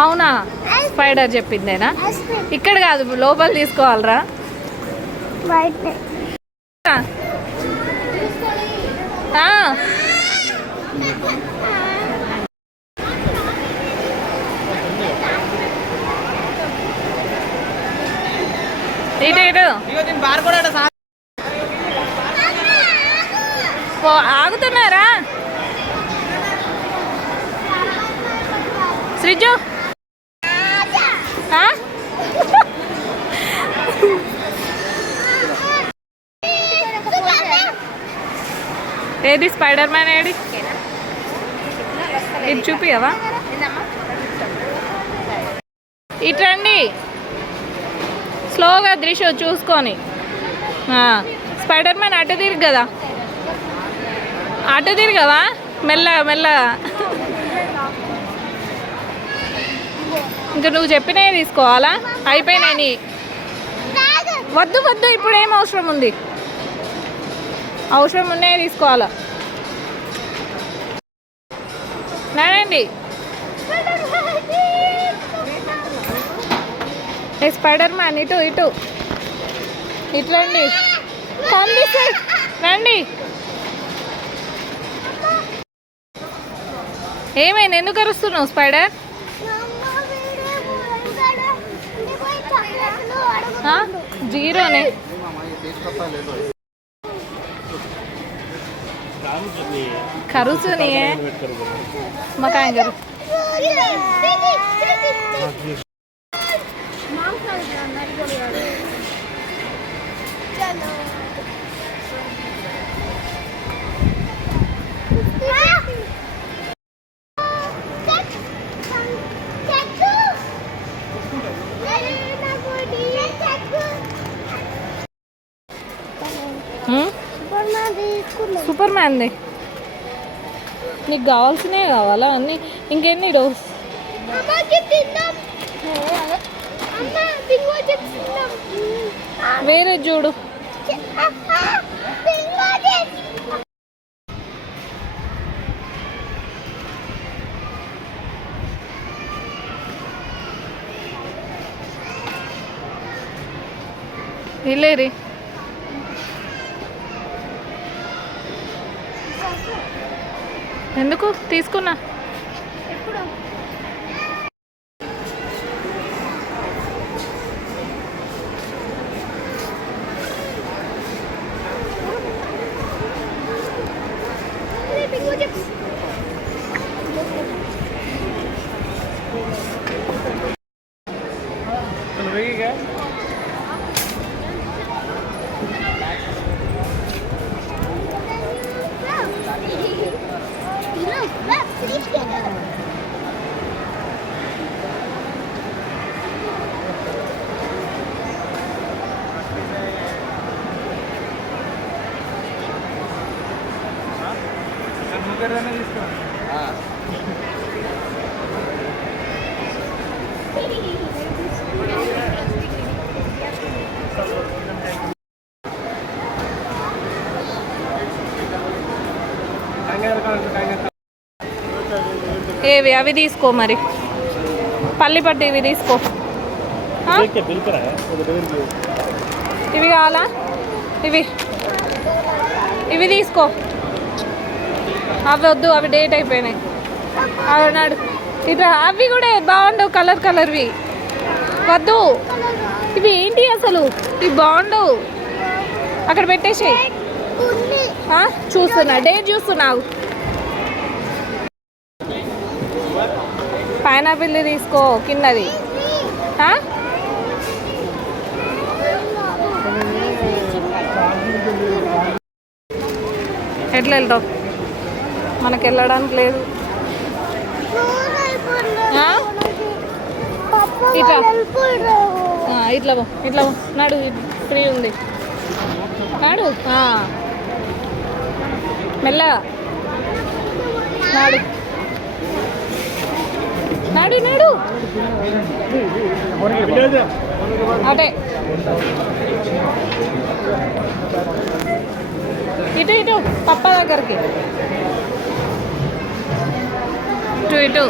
అవునా, స్పైడర్ చెప్పిందేనా? ఇక్కడ కాదు, లోపల తీసుకోవాలరా. ఇటు ఇటు ఆగుతున్నారా శ్రీజు? ఏది స్పైడర్ మ్యాన్ ఏడి? ఇది చూపియవా? ఇట్రండి స్లోగా దృశ్య చూసుకొని. స్పైడర్ మ్యాన్ అటు తిరిగి కదా, అటు తిరిగవా? మెల్లగా మెల్లగా. ఇంకా నువ్వు చెప్పినవి తీసుకోవాలా? అయిపోయినాయి. వద్దు వద్దు, ఇప్పుడు ఏం అవసరం ఉంది? అవసరం ఉన్నాయే తీసుకోవాలా. నానండి ఏ స్పైడర్ మ్యాన్ ఇటు ఇటు ఇట్లండి, రండి. ఏమైంది, ఎందుకు అరుస్తున్నావు స్పైడర్? జీరోనే खरुसुनी है मकान करो సూపర్ మ్యాన్ ది నీకు కావాల్సినవి కావాలా అన్నీ? ఇంకెన్ని రోజు వేరే చూడు. ఇల్లేరి ఎందుకు తీసుకున్నా? ఏవి అవి తీసుకో, మరి పల్లి పట్టు ఇవి తీసుకో. ఇవి కావాలా? ఇవి ఇవి తీసుకో. అవి వద్దు, అవి డేట్ అయిపోయినాయి. అవి నాడు ఇట్లా అవి కూడా బాగుండవు, కలర్ కలర్వి వద్దు. ఇవి ఏంటి అసలు? ఇవి బాగుండవు, అక్కడ పెట్టేసి. చూస్తున్నా, డేట్ చూస్తున్నావు. పైనాపిల్ తీసుకో కిందది. ఎట్లా వెళ్తావు? మనకు వెళ్ళడానికి లేదు. ఇట్లా ఇట్లా ఇట్లా నడు, ఫ్రీ ఉంది. నాడు మెల్లగా నాడు నాడు నాడు అటే ఇటు ఇటు పప్ప దగ్గరికి. ఇటు ఇటు